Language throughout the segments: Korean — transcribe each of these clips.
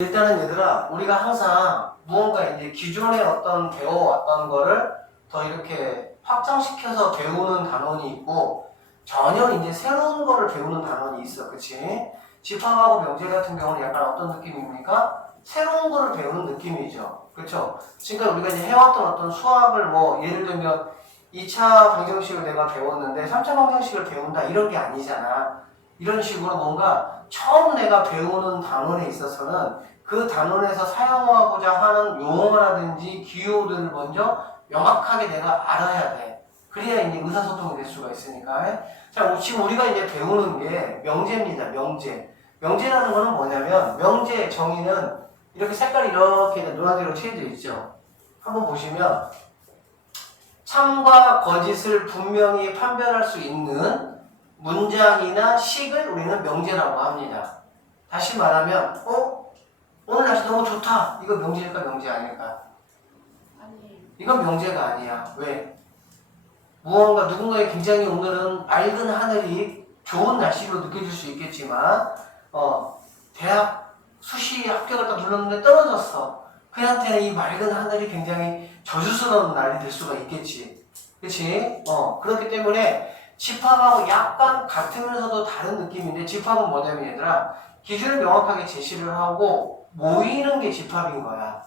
일단은 얘들아, 우리가 항상 무언가 이제 기존에 어떤 배워왔던 거를 더 이렇게 확장시켜서 배우는 단원이 있고, 전혀 이제 새로운 거를 배우는 단원이 있어. 그치? 집합하고 명제 같은 경우는 약간 어떤 느낌입니까? 새로운 거를 배우는 느낌이죠. 그쵸? 지금까지 우리가 이제 해왔던 어떤 수학을 뭐, 예를 들면 2차 방정식을 내가 배웠는데 3차 방정식을 배운다 이런 게 아니잖아. 이런 식으로 뭔가 처음 내가 배우는 단원에 있어서는 그 단원에서 사용하고자 하는 용어라든지 기호들을 먼저 명확하게 내가 알아야 돼. 그래야 이제 의사소통이 될 수가 있으니까. 자, 지금 우리가 이제 배우는 게 명제입니다. 명제. 명제라는 거는 뭐냐면, 명제의 정의는 이렇게 색깔이 이렇게 노란색으로 칠해져 있죠. 한번 보시면, 참과 거짓을 분명히 판별할 수 있는 문장이나 식을 우리는 명제라고 합니다. 다시 말하면, 오늘 날씨 너무 좋다. 이거 명제일까 명제 아닐까? 아니에요. 이건 명제가 아니야. 왜? 무언가 누군가의 굉장히 오늘은 맑은 하늘이 좋은 날씨로 느껴질 수 있겠지만 대학 수시 합격을 딱 눌렀는데 떨어졌어. 그한테는 이 맑은 하늘이 굉장히 저주스러운 날이 될 수가 있겠지. 그치? 그렇기 때문에 집합하고 약간 같으면서도 다른 느낌인데, 집합은 뭐냐면 얘들아, 기준을 명확하게 제시를 하고 모이는 게 집합인 거야.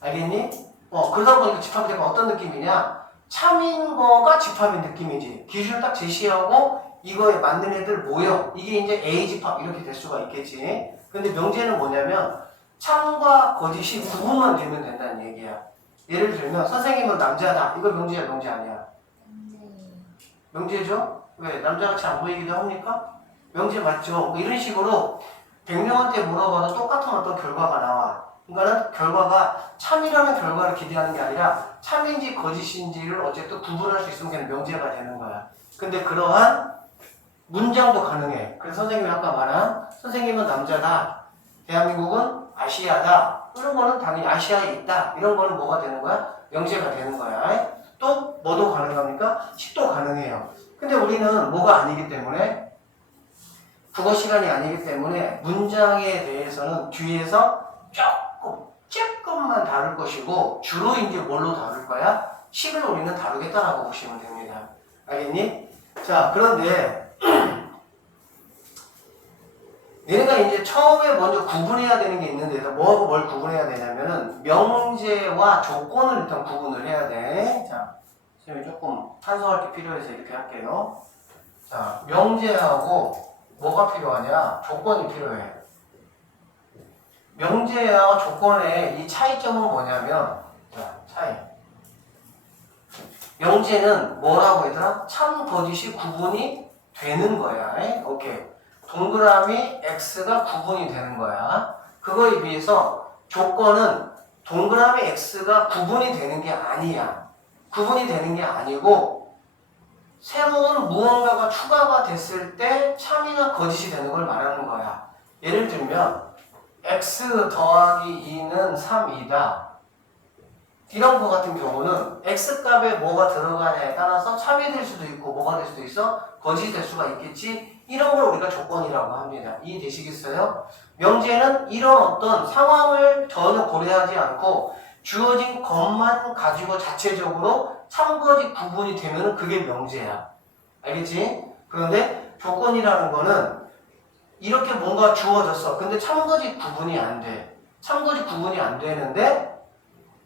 알겠니? 그러다 보니까 집합이 되면 어떤 느낌이냐? 참인 거가 집합인 느낌이지. 기준을 딱 제시하고 이거에 맞는 애들 모여. 이게 이제 A 집합 이렇게 될 수가 있겠지. 근데 명제는 뭐냐면 참과 거짓이 구분만 되면 된다는 얘기야. 예를 들면 선생님은 남자다. 이거 명제야, 명제 아니야? 명제죠? 왜? 남자같이 안 보이기도 합니까? 명제 맞죠? 뭐 이런 식으로 100명한테 물어봐도 똑같은 어떤 결과가 나와. 그러니까는 결과가 참이라는 결과를 기대하는 게 아니라 참인지 거짓인지를 어쨌든 구분할 수 있으면 그냥 명제가 되는 거야. 근데 그러한 문장도 가능해. 그래서 선생님이 아까 말한 선생님은 남자다. 대한민국은 아시아다. 이런 거는 당연히 아시아에 있다. 이런 거는 뭐가 되는 거야? 명제가 되는 거야. 또 뭐도 가능합니까? 식도 가능해요. 근데 우리는 뭐가 아니기 때문에, 국어 시간이 아니기 때문에 문장에 대해서는 뒤에서 조금만 다룰 것이고, 주로 이제 뭘로 다룰 거야? 식을 우리는 다루겠다라고 보시면 됩니다. 알겠니? 자, 그런데 얘네가 이제 처음에 먼저 구분해야 되는 게 있는데, 뭐하고 뭘 구분해야 되냐면은 명제와 조건을 일단 구분을 해야 돼. 자, 선생님이 조금 탄소할 게 필요해서 이렇게 할게요. 자, 명제하고 뭐가 필요하냐? 조건이 필요해. 명제와 조건의 이 차이점은 뭐냐면, 자, 차이. 명제는 뭐라고 얘들아? 참, 거짓이 구분이 되는 거야. 오케이. 동그라미 x가 구분이 되는 거야. 그거에 비해서 조건은 동그라미 x가 구분이 되는 게 아니야. 구분이 되는 게 아니고 새로운 무언가가 추가가 됐을 때 참이나 거짓이 되는 걸 말하는 거야. 예를 들면 x 더하기 2는 3이다. 이런 거 같은 경우는 x값에 뭐가 들어가냐에 따라서 참이 될 수도 있고 뭐가 될 수도 있어? 거짓이 될 수가 있겠지? 이런 걸 우리가 조건이라고 합니다. 이해되시겠어요? 명제는 이런 어떤 상황을 전혀 고려하지 않고 주어진 것만 가지고 자체적으로 참거짓 구분이 되면 그게 명제야. 알겠지? 그런데 조건이라는 거는 이렇게 뭔가 주어졌어. 근데 참거짓 구분이 안 돼. 참거짓 구분이 안 되는데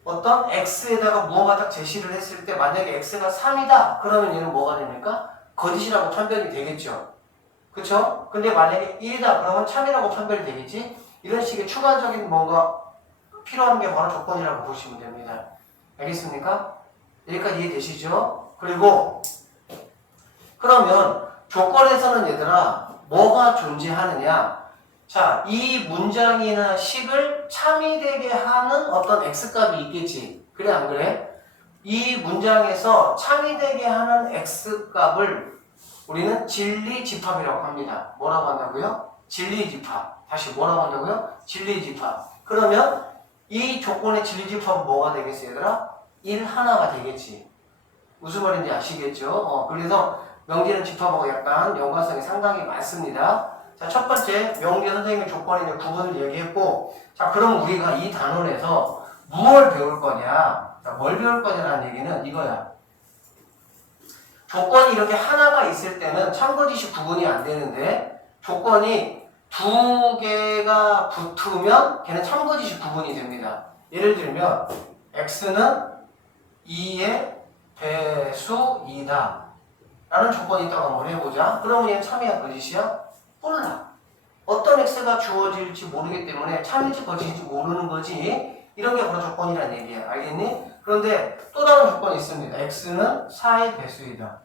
어떤 x에다가 무언가 딱 제시를 했을 때 만약에 x가 3이다. 그러면 얘는 뭐가 됩니까? 거짓이라고 판별이 되겠죠. 그쵸? 근데 만약에 1이다. 그러면 참이라고 판별이 되겠지? 이런 식의 추가적인 뭔가 필요한 게 바로 조건이라고 보시면 됩니다. 알겠습니까? 여기까지 이해되시죠? 그리고 그러면 조건에서는 얘들아 뭐가 존재하느냐? 자, 이 문장이나 식을 참이 되게 하는 어떤 x값이 있겠지. 그래 안 그래? 이 문장에서 참이 되게 하는 x값을 우리는 진리집합이라고 합니다. 뭐라고 한다고요? 진리집합. 다시 뭐라고 한다고요? 진리집합. 그러면 이 조건의 진리집합은 뭐가 되겠어 얘들아? 1 하나가 되겠지. 무슨 말인지 아시겠죠? 그래서 명제는 집합하고 약간 연관성이 상당히 많습니다. 자, 첫 번째 명제 선생님의 조건에 구분을 얘기했고, 자, 그럼 우리가 이 단원에서 무엇을 배울 거냐? 자, 뭘 배울 거냐라는 얘기는 이거야. 조건이 이렇게 하나가 있을 때는 참고지시 구분이 안 되는데, 조건이 두 개가 붙으면 걔는 참고지시 구분이 됩니다. 예를 들면 x는 2의 배수이다 라는 조건이 있다고 한번 해보자. 그러면 얘는 참이야 거짓이야? 몰라. 어떤 x가 주어질지 모르기 때문에 참일지 거짓인지 모르는 거지. 이런 게 바로 조건이란 얘기야. 알겠니? 그런데 또 다른 조건이 있습니다. x는 4의 배수이다.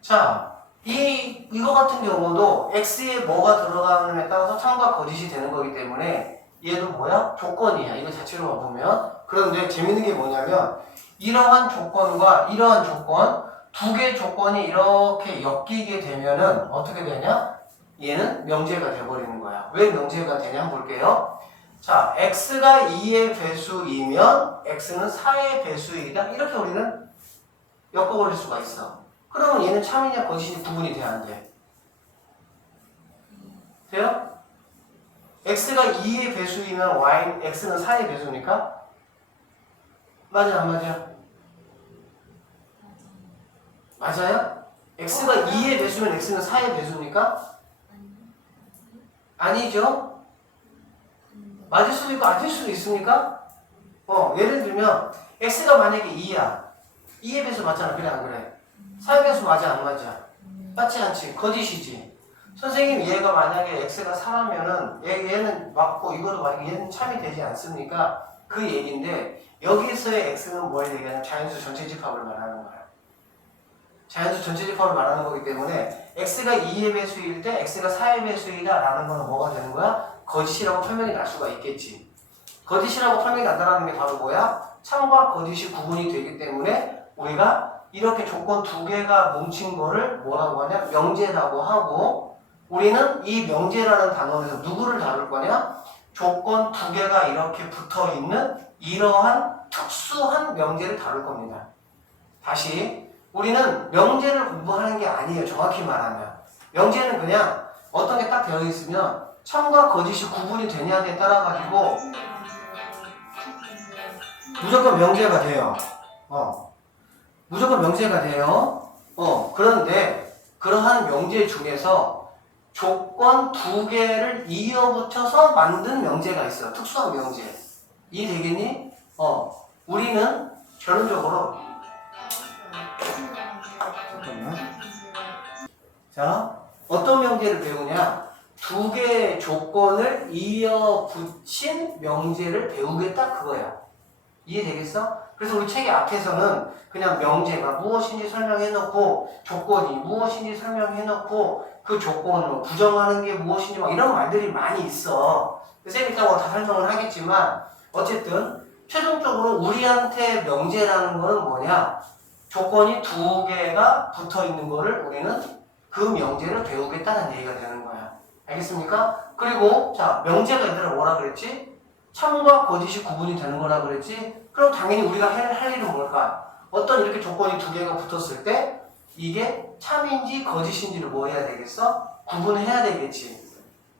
자, 이거 같은 경우도 x에 뭐가 들어가느냐에 따라서 참과 거짓이 되는 거기 때문에 얘도 뭐야? 조건이야. 이거 자체로만 보면. 그런데 재밌는 게 뭐냐면 이러한 조건과 이러한 조건 두 개의 조건이 이렇게 엮이게 되면은 어떻게 되냐? 얘는 명제가 돼버리는 거야. 왜 명제가 되냐 한번 볼게요. 자, x가 2의 배수이면 x는 4의 배수이다. 이렇게 우리는 엮어버릴 수가 있어. 그러면 얘는 참이냐 거짓이 구분이 돼야 안 돼? 돼요? x가 2의 배수이면 x는 4의 배수니까? 맞아 안 맞아? 맞아요? x가 2의 배수면 x는 4의 배수입니까? 아니죠? 맞을 수도 있고 아닐 수도 있습니까? 예를 들면 x가 만약에 2야. 2의 배수 맞잖아. 그래 안 그래? 4의 배수 맞아 안 맞아? 맞지 않지? 거짓이지. 선생님 얘가 만약에 x가 4라면은 얘는 맞고 이거도 만약에 얘는 참이 되지 않습니까? 그 얘기인데 여기서의 x는 뭘 얘기하냐면 자연수 전체 집합을 말하는 거야. 자연수 전체 집합을 말하는 거기 때문에 x가 2의 배수일 때 x가 4의 배수이다 라는 거는 뭐가 되는 거야? 거짓이라고 설명이 날 수가 있겠지. 거짓이라고 설명이 난다는 게 바로 뭐야? 참과 거짓이 구분이 되기 때문에 우리가 이렇게 조건 두 개가 뭉친 거를 뭐라고 하냐? 명제라고 하고 우리는 이 명제라는 단원에서 누구를 다룰 거냐? 조건 두 개가 이렇게 붙어 있는 이러한 특수한 명제를 다룰 겁니다. 다시 우리는 명제를 공부하는 게 아니에요. 정확히 말하면 명제는 그냥 어떤 게 딱 되어 있으면 참과 거짓이 구분이 되냐에 따라 가지고 무조건 명제가 돼요. 무조건 명제가 돼요. 그런데 그러한 명제 중에서 조건 두 개를 이어붙여서 만든 명제가 있어요. 특수한 명제. 이해되겠니? 우리는 결론적으로 잠깐만. 자, 어떤 명제를 배우냐? 두 개의 조건을 이어붙인 명제를 배우겠다 그거야. 이해되겠어? 그래서 우리 책의 앞에서는 그냥 명제가 무엇인지 설명해놓고 조건이 무엇인지 설명해놓고 그 조건을 부정하는 게 무엇인지 막 이런 말들이 많이 있어. 쌤이 이따가 다 설명을 하겠지만 어쨌든 최종적으로 우리한테 명제라는 거는 뭐냐? 조건이 두 개가 붙어있는 거를 우리는 그 명제를 배우겠다는 얘기가 되는 거야. 알겠습니까? 그리고 자 명제가 얘들아 뭐라 그랬지? 참과 거짓이 구분이 되는 거라 그랬지? 그럼 당연히 우리가 할 일은 뭘까? 어떤 이렇게 조건이 두 개가 붙었을 때 이게 참인지 거짓인지를 뭐 해야 되겠어? 구분해야 되겠지.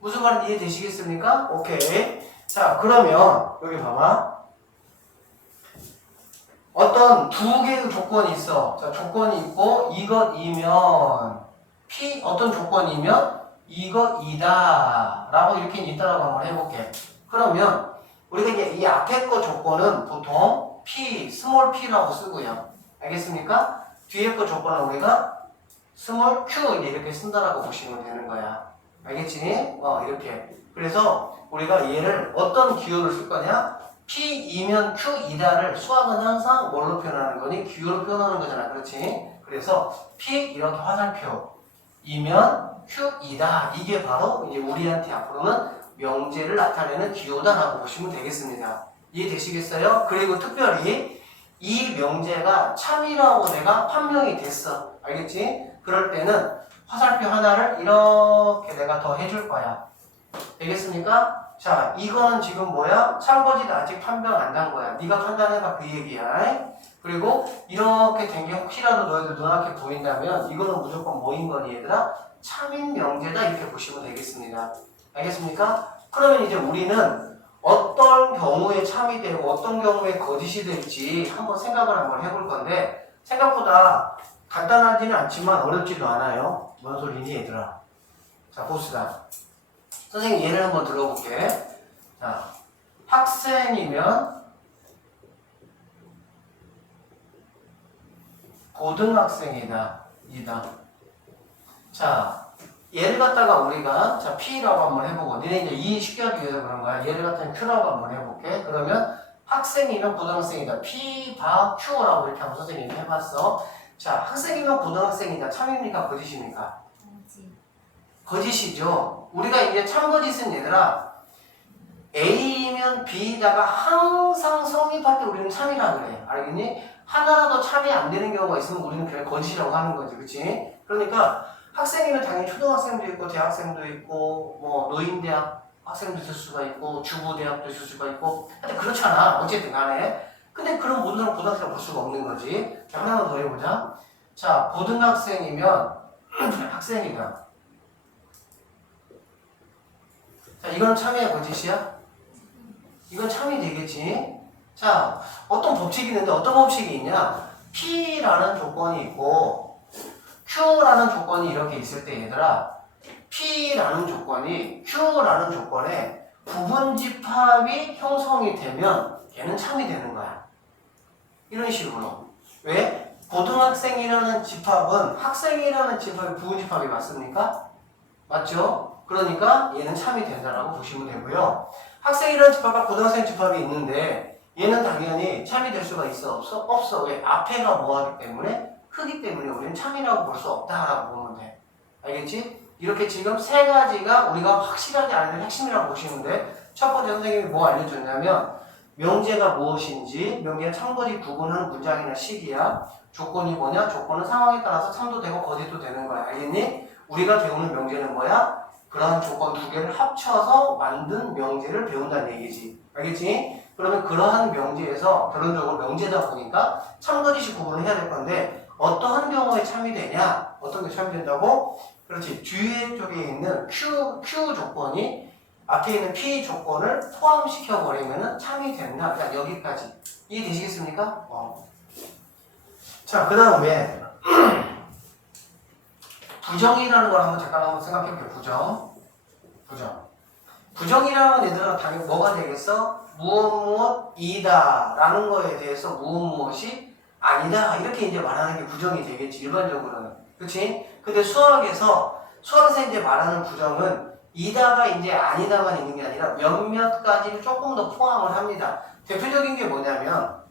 무슨 말인지 이해되시겠습니까? 오케이. 자 그러면 여기 봐봐. 어떤 두 개의 조건이 있어. 자 조건이 있고 이것이면 P 어떤 조건이면 이것이다 라고 이렇게 있다라고 한번 해볼게. 그러면 우리가 이제 이 앞에 거 조건은 보통 P, 스몰 p라고 쓰고요. 알겠습니까? 뒤에 거 조건은 우리가 스몰 q 이렇게 쓴다라고 보시면 되는 거야. 알겠지? 이렇게. 그래서 우리가 얘를 어떤 기호를 쓸 거냐? P이면 Q이다를 수학은 항상 뭘로 표현하는 거니? 기호로 표현하는 거잖아. 그렇지? 그래서 P 이렇게 화살표이면 Q이다. 이게 바로 이제 우리한테 앞으로는 명제를 나타내는 기호다라고 보시면 되겠습니다. 이해되시겠어요? 그리고 특별히 이 명제가 참이라고 내가 판명이 됐어. 알겠지? 그럴 때는 화살표 하나를 이렇게 내가 더 해줄 거야. 되겠습니까? 자, 이거는 지금 뭐야? 참거짓 아직 판별 안 난 거야. 네가 판단해봐 그 얘기야. 그리고 이렇게 된 게 혹시라도 너희들 눈앞에 보인다면 이거는 무조건 뭐인 거니 얘들아? 참인 명제다 이렇게 보시면 되겠습니다. 알겠습니까? 그러면 이제 우리는 어떤 경우에 참이 되고 어떤 경우에 거짓이 될지 한번 생각을 한번 해볼 건데 생각보다 간단하지는 않지만 어렵지도 않아요. 뭔 소리니 얘들아? 자, 봅시다. 선생님 예를 한번 들어볼게. 자, 학생이면 고등학생이다. 이다. 자, 얘를 갖다가 우리가 자 P라고 한번 해보고 니네 이제 이해 쉽게 하기 위해서 그런 거야. 얘를 갖다가 Q라고 한번 해볼게. 그러면 학생이면 고등학생이다. P, 바, Q라고 이렇게 한번 선생님이 해봤어. 자, 학생이면 고등학생이다. 참입니까? 거짓입니까? 거짓이죠. 우리가 이제 참거짓은 얘들아 A면 B다가 항상 성립할 때 우리는 참이라 그래. 알겠니? 하나라도 참이 안 되는 경우가 있으면 우리는 그냥 거짓이라고 하는 거지. 그치? 그러니까 학생이면 당연히 초등학생도 있고 대학생도 있고 뭐 노인대학 학생도 있을 수가 있고 주부대학도 있을 수가 있고 하여튼 그렇잖아. 어쨌든 간에. 근데 그런 모든 사람 고등학생을 볼 수가 없는 거지. 자, 하나 더 해보자. 자, 고등학생이면 학생이다. 자, 이건 참이야 거짓이야? 이건 참이 되겠지. 자, 어떤 법칙이 있는데 어떤 법칙이 있냐? P라는 조건이 있고 Q라는 조건이 이렇게 있을 때 얘들아 P라는 조건이 Q라는 조건에 부분집합이 형성이 되면 얘는 참이 되는 거야. 이런 식으로. 왜? 고등학생이라는 집합은 학생이라는 집합이 부분집합이 맞습니까? 맞죠? 그러니까 얘는 참이 된다라고 보시면 되고요. 학생이라는 집합과 고등학생 집합이 있는데 얘는 당연히 참이 될 수가 있어? 없어? 없어. 왜? 앞에가 뭐하기 때문에? 크기 때문에 우리는 참이라고 볼 수 없다라고 보면 돼. 알겠지? 이렇게 지금 세 가지가 우리가 확실하게 알아야 될 핵심이라고 보시면 돼. 첫 번째 선생님이 뭐 알려줬냐면 명제가 무엇인지, 명제는 참거짓 구분하는 문장이나 식이야. 조건이 뭐냐? 조건은 상황에 따라서 참도 되고 거짓도 되는 거야. 알겠니? 우리가 배우는 명제는 뭐야? 그러한 조건 두 개를 합쳐서 만든 명제를 배운다는 얘기지. 알겠지? 그러면 그러한 명제에서 결론적으로 명제다 보니까 참거짓이 구분을 해야 될 건데 어떠한 경우에 참이 되냐? 어떤 게 참이 된다고? 그렇지. 뒤에 쪽에 있는 Q 조건이 앞에 있는 P 조건을 포함시켜 버리면 참이 된다. 자, 여기까지. 이해되시겠습니까? 자, 그 다음에 부정이라는 걸 한번 생각해 볼게요. 부정. 부정이라는 건 얘들아 당연히 뭐가 되겠어? 무엇이다 라는 거에 대해서 무엇이 아니다 이렇게 이제 말하는 게 부정이 되겠지 일반적으로는. 그치? 근데 수학에서 이제 말하는 부정은 이다가 이제 아니다만 있는 게 아니라 몇몇 가지를 조금 더 포함을 합니다. 대표적인 게 뭐냐면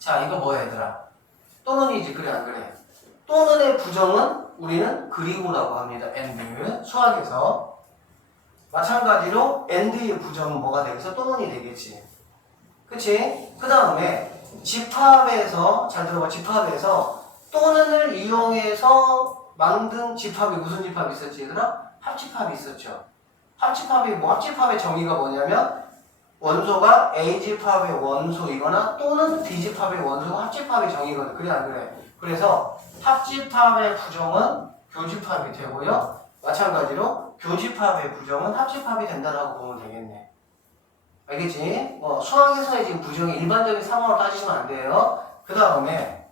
자 이거 뭐야 얘들아? 또는이지 그래 안 그래? 또는의 부정은 우리는 그리고라고 합니다. and 수학에서 마찬가지로 and의 부정은 뭐가 되겠어? 또는이 되겠지. 그치? 그 다음에 집합에서 잘 들어봐. 집합에서 또는을 이용해서 만든 집합이 무슨 집합이 있었지 얘들아? 합집합이 있었죠. 합집합의 정의가 뭐냐면 원소가 A집합의 원소이거나 또는 B집합의 원소가 합집합의 정의거든. 그래 안 그래? 그래서 합집합의 부정은 교집합이 되고요. 마찬가지로 교집합의 부정은 합집합이 된다라고 보면 되겠네. 알겠지? 수학에서의 지금 부정이 일반적인 상황으로 따지시면 안 돼요. 그 다음에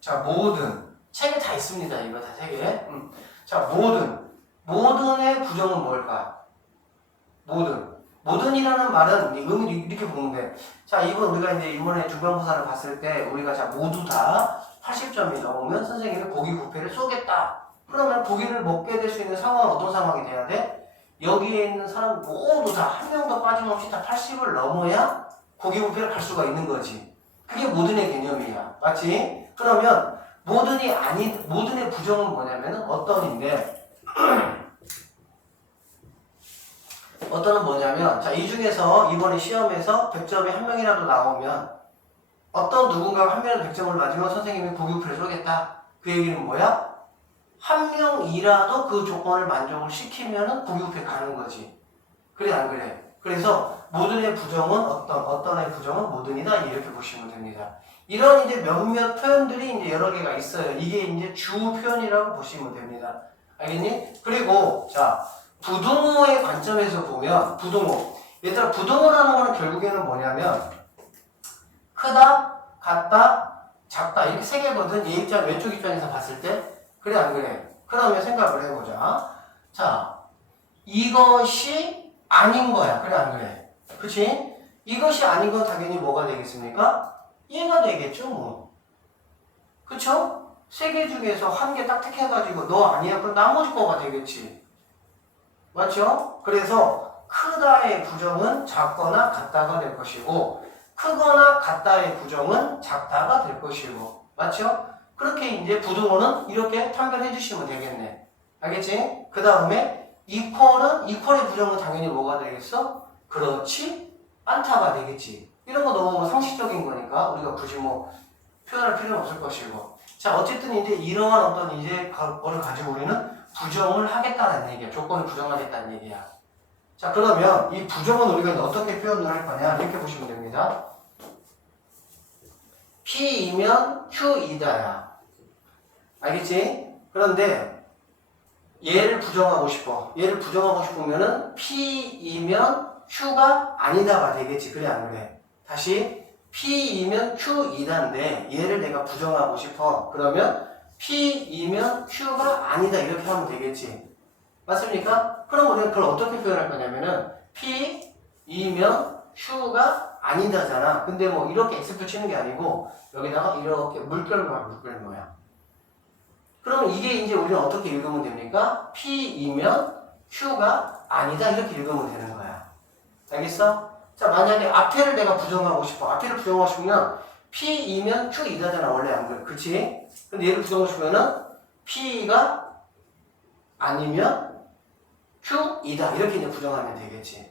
자 모든 책에 다 있습니다. 이거 다 세 개. 자 모든의 부정은 뭘까? 모든이라는 말은 의미를 이렇게 보면 돼. 자, 이번 우리가 이제 이번에 중간고사를 봤을 때 우리가 자 모두 다 80점이 넘으면 선생님이 고기 뷔페를 쏘겠다. 그러면 고기를 먹게 될 수 있는 상황은 어떤 상황이 돼야 돼? 여기에 있는 사람 모두 다 한 명도 빠짐없이 다 80을 넘어야 고기 뷔페를 갈 수가 있는 거지. 그게 모든의 개념이야. 맞지? 그러면 모든의 부정은 뭐냐면은 어떤인데 어떤은 뭐냐면 자, 이 중에서 이번에 시험에서 100점이 한 명이라도 나오면 어떤 누군가가 한 명이라도 100점을 맞으면 선생님이 고기 뷔페를 쏘겠다. 그 얘기는 뭐야? 한 명이라도 그 조건을 만족을 시키면은 부기부패 가는 거지. 그래 안 그래? 그래서 모든의 부정은 어떤의 부정은 모든이다 이렇게 보시면 됩니다. 이런 이제 몇몇 표현들이 이제 여러 개가 있어요. 이게 이제 주 표현이라고 보시면 됩니다. 알겠니? 그리고 자 부등호의 관점에서 보면 부등호. 얘들아 부등호라는 거는 결국에는 뭐냐면 크다, 같다, 작다 이렇게 세 개거든. 얘 입장 왼쪽 입장에서 봤을 때 그래 안 그래? 그러면 생각을 해보자. 자 이것이 아닌 거야. 그래 안 그래? 그치? 이것이 아닌 건 당연히 뭐가 되겠습니까? 얘가 되겠죠 뭐. 그쵸? 세 개 중에서 한 개 딱 택해가지고 너 아니야? 그럼 나머지 거가 되겠지. 맞죠? 그래서 크다의 부정은 작거나 같다가 될 것이고 크거나 같다의 부정은 작다가 될 것이고 맞죠? 그렇게 이제 부등호는 이렇게 판별해 주시면 되겠네. 알겠지? 그 다음에 이퀄의 부정은 당연히 뭐가 되겠어? 그렇지 않다가 되겠지. 이런 거 너무 상식적인 거니까 우리가 굳이 뭐 표현할 필요는 없을 것이고. 자, 어쨌든 이제 이러한 어떤 이제 거를 가지고 우리는 부정을 하겠다는 얘기야. 조건을 부정하겠다는 얘기야. 자, 그러면 이 부정은 우리가 어떻게 표현을 할 거냐? 이렇게 보시면 됩니다. P이면 Q이다야. 알겠지? 그런데 얘를 부정하고 싶어. 얘를 부정하고 싶으면은 P이면 Q가 아니다가 되겠지. 그래 안 그래? 다시 P이면 Q이다인데 얘를 내가 부정하고 싶어. 그러면 P이면 Q가 아니다 이렇게 하면 되겠지. 맞습니까? 그럼 우리가 그걸 어떻게 표현할 거냐면은 P이면 Q가 아니다잖아. 근데 뭐 이렇게 X 붙이는 게 아니고 여기다가 이렇게 물결 모양. 그러면 이게 이제 우리는 어떻게 읽으면 됩니까? P이면 Q가 아니다 이렇게 읽으면 되는 거야. 알겠어? 자, 만약에 앞에를 내가 부정하고 싶어. 앞에를 부정하고 싶으면 P이면 Q이다잖아. 원래 안 그래. 그치? 근데 얘를 부정하고 싶으면은 P가 아니면 Q이다. 이렇게 이제 부정하면 되겠지.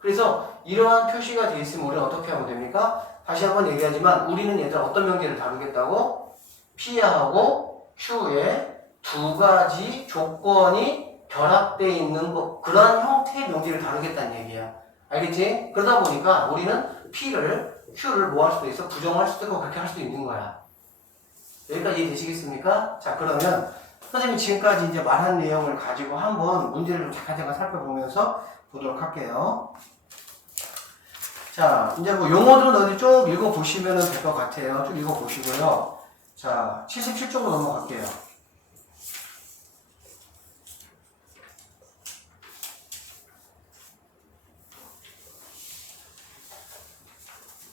그래서 이러한 표시가 되어 있으면 우리는 어떻게 하면 됩니까? 다시 한번 얘기하지만 우리는 얘들아 어떤 명제를 다루겠다고? P하고 Q의 두 가지 조건이 결합되어 있는 것, 그러한 형태의 명제를 다루겠다는 얘기야. 알겠지? 그러다 보니까 우리는 P를, Q를 뭐 할 수도 있어? 부정할 수도 있고 그렇게 할 수도 있는 거야. 여기까지 이해되시겠습니까? 자, 그러면 선생님이 지금까지 이제 말한 내용을 가지고 한번 문제를 좀 잠깐 살펴보면서 보도록 할게요. 자, 이제 뭐 용어들은 어디 쭉 읽어보시면 될 것 같아요. 쭉 읽어보시고요. 자, 77쪽으로 넘어갈게요.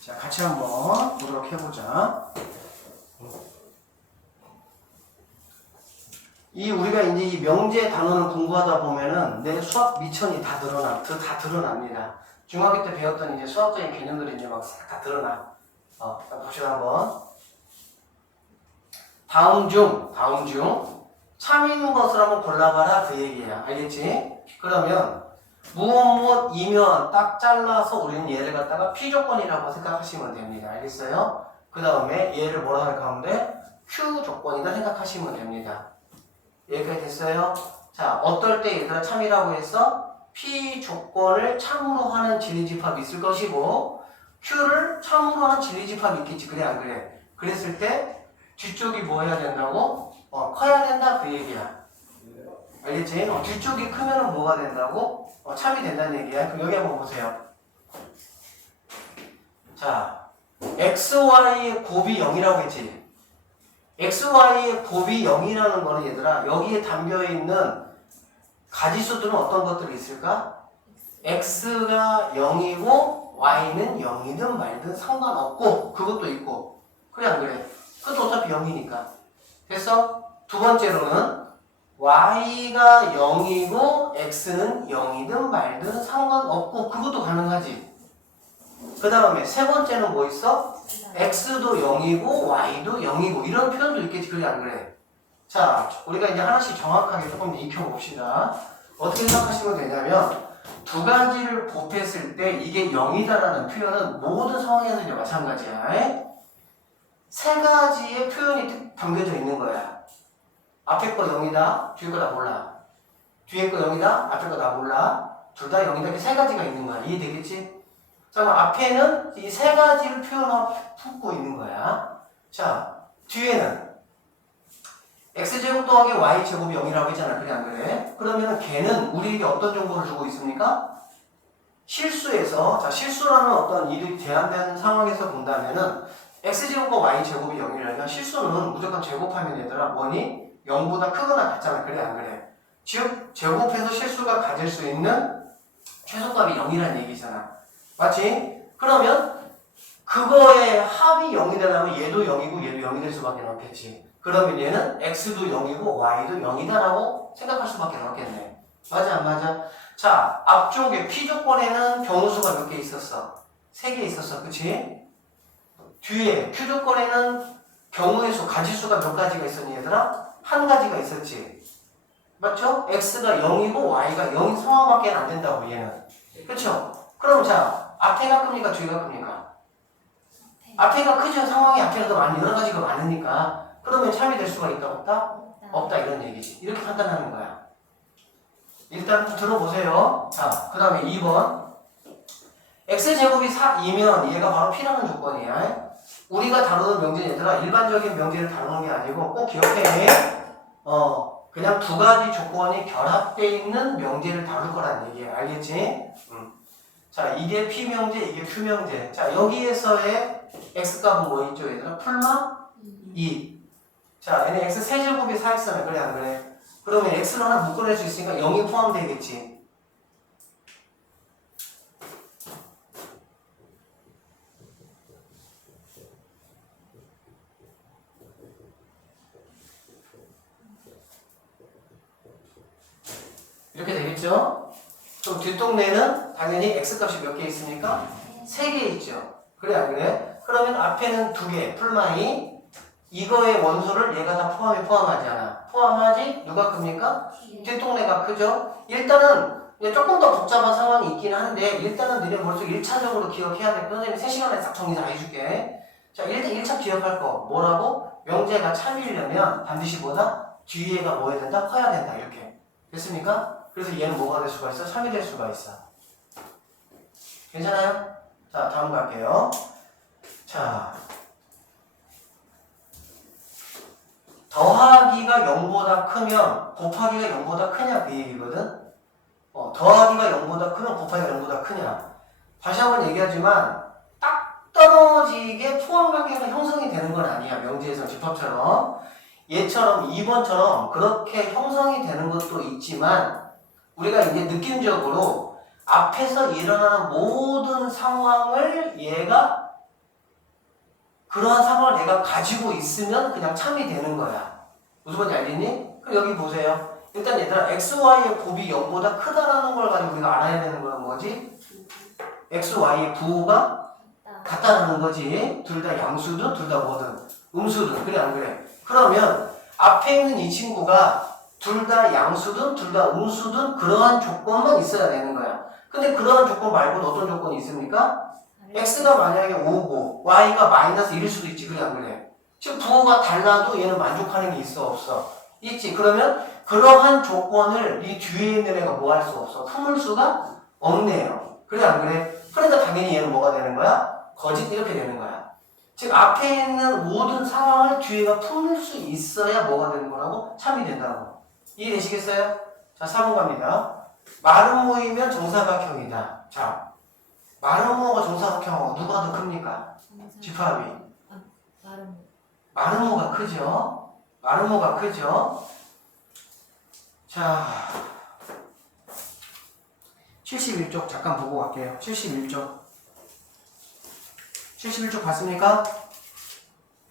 자, 같이 한번 보도록 해보자. 우리가 이제 이 명제 단원을 공부하다 보면은 내 수학 미천이 다 드러납니다. 중학교 때 배웠던 이제 수학적인 개념들이 이제 막 다 드러나. 봅시다 한번. 다음 중 참인 것을 한번 골라봐라 그 얘기야. 알겠지? 그러면 무엇이면 딱 잘라서 우리는 얘를 갖다가 P조건이라고 생각하시면 됩니다. 알겠어요? 그 다음에 얘를 뭐라 할 가운데 Q조건이다 생각하시면 됩니다. 여기까지 됐어요? 자, 어떨 때 얘들아 참이라고 했어? P조건을 참으로 하는 진리집합이 있을 것이고 Q를 참으로 하는 진리집합이 있겠지. 그래 안 그래? 그랬을 때 뒤쪽이 뭐 해야 된다고? 커야 된다 그 얘기야. 알겠지? 뒤쪽이 크면은 뭐가 된다고? 참이 된다는 얘기야. 그럼 여기 한번 보세요. 자, XY의 곱이 0이라고 했지? XY의 곱이 0이라는 거는 얘들아 여기에 담겨있는 가지수들은 어떤 것들이 있을까? X가 0이고 Y는 0이든 말든 상관없고 그것도 있고 그래 안 그래? 그것도 어차피 0이니까 됐어? 두 번째로는 Y가 0이고 X는 0이든 말든 상관없고 그것도 가능하지. 그 다음에 세 번째는 뭐 있어? X도 0이고 Y도 0이고 이런 표현도 있겠지. 그래 안 그래? 자, 우리가 이제 하나씩 정확하게 조금 익혀봅시다. 어떻게 생각하시면 되냐면 두 가지를 곱했을 때 이게 0이다라는 표현은 모든 상황에서 이제 마찬가지야. 세 가지의 표현이 담겨져 있는 거야. 앞에 거 0이다. 뒤에 거 나 몰라. 뒤에 거 0이다. 앞에 거 나 몰라. 둘 다 0이다. 이렇게 세 가지가 있는 거야. 이해되겠지? 자, 그럼 앞에는 이 세 가지를 품고 있는 거야. 자, 뒤에는 x제곱 더하기 y제곱이 0이라고 했잖아. 그래 안 그래? 그러면 걔는 우리에게 어떤 정보를 주고 있습니까? 실수에서, 자, 실수라는 어떤 일이 제한되는 상황에서 본다면은 x제곱과 y제곱이 0이라면 실수는 무조건 제곱하면 얘들아 뭐니? 0보다 크거나 같잖아. 그래 안 그래? 즉 제곱해서 실수가 가질 수 있는 최소값이 0이라는 얘기잖아. 맞지? 그러면 그거의 합이 0이 되려면 얘도 0이고 얘도 0이 될 수밖에 없겠지. 그러면 얘는 x도 0이고 y도 0이다라고 생각할 수밖에 없겠네. 맞아 안 맞아? 자, 앞쪽에 P조건에는 경우수가 몇 개 있었어? 3개 있었어. 그치? 뒤에 Q조건에는 경우의 수, 가지수가 몇 가지가 있었니 얘들아? 한 가지가 있었지. 맞죠? x가 0이고 y가 0인 상황밖에 안 된다고 얘는. 그쵸? 그럼 자, 앞에가 큽니까? 뒤에가 큽니까? 앞에가 크죠? 상황이 앞에가 더 많이 여러 가지가 많으니까. 그러면 참이 될 수가 있다 없다? 없다 이런 얘기지. 이렇게 판단하는 거야. 일단 들어보세요. 자, 그 다음에 2번. x제곱이 4이면 얘가 바로 P라는 조건이야. 우리가 다루는 명제는 얘들아 일반적인 명제를 다루는 게 아니고 꼭 기억해. 그냥 두 가지 조건이 결합되어 있는 명제를 다룰 거란 얘기야. 알겠지? 자, 이게 P명제, 이게 Q명제. 자, 여기에서의 x값은 뭐 있죠, 얘들아? 풀마 2. 자, 얘는 x 세제곱이 4x면 그래 안 그래? 그러면 x를 하나 묶어낼 수 있으니까 0이 포함되겠지. 이렇게 되겠죠? 그럼 뒷동네는 당연히 x값이 몇 개 있습니까? 3개 있죠. 그래 안 그래? 그러면 앞에는 2개, 풀마이 이거의 원소를 얘가 다 포함하지 않아. 포함하지? 누가 큽니까? 뒷동네가 크죠? 일단은 조금 더 복잡한 상황이 있긴 한데 일단은 너네 머릿속에 1차적으로 기억해야 돼. 선생님이 3시간에 싹 정리 다 해줄게. 자, 일단 1차 기억할 거 뭐라고? 명제가 참이려면 반드시 뭐다? 뒤에가 뭐 해야 된다? 커야 된다. 이렇게. 됐습니까? 그래서 얘는 뭐가 될 수가 있어? 3이 될 수가 있어. 괜찮아요? 자, 다음 갈게요. 자, 더하기가 0보다 크면 곱하기가 0보다 크냐 그 얘기거든. 더하기가 0보다 크면 곱하기가 0보다 크냐. 다시 한번 얘기하지만 딱 떨어지게 포함관계가 형성이 되는 건 아니야. 명제에서 집합처럼. 얘처럼 2번처럼 그렇게 형성이 되는 것도 있지만 우리가 이제 느낌적으로 앞에서 일어나는 모든 상황을 얘가 그러한 상황을 내가 가지고 있으면 그냥 참이 되는 거야. 무슨 말인지 알겠니? 그럼 여기 보세요. 일단 얘들아 x, y의 곱이 0보다 크다라는 걸 가지고 우리가 알아야 되는 건 뭐지? x, y의 부호가 같다라는 거지. 둘 다 양수든 둘 다 뭐든 음수든 그래 안 그래? 그러면 앞에 있는 이 친구가 둘 다 양수든 둘 다 음수든 그러한 조건만 있어야 되는 거야. 근데 그러한 조건 말고는 어떤 조건이 있습니까? x가 만약에 5고 y가 마이너스 1일 수도 있지. 그래 안 그래? 즉 부호가 달라도 얘는 만족하는 게 있어 없어? 있지. 그러면 그러한 조건을 이 뒤에 있는 애가 뭐 할 수 없어? 품을 수가 없네요. 그래 안 그래? 그러니까 당연히 얘는 뭐가 되는 거야? 거짓 이렇게 되는 거야. 즉 앞에 있는 모든 상황을 뒤에가 품을 수 있어야 뭐가 되는 거라고? 참이 된다고. 이해되시겠어요? 자, 4번 갑니다. 마름 모이면 정사각형이다. 자, 마름모가 정사각형하고 누가 더 큽니까? 집합이. 마름모가 크죠? 마름모가 크죠? 자, 71쪽 잠깐 보고 갈게요. 71쪽. 71쪽 봤습니까?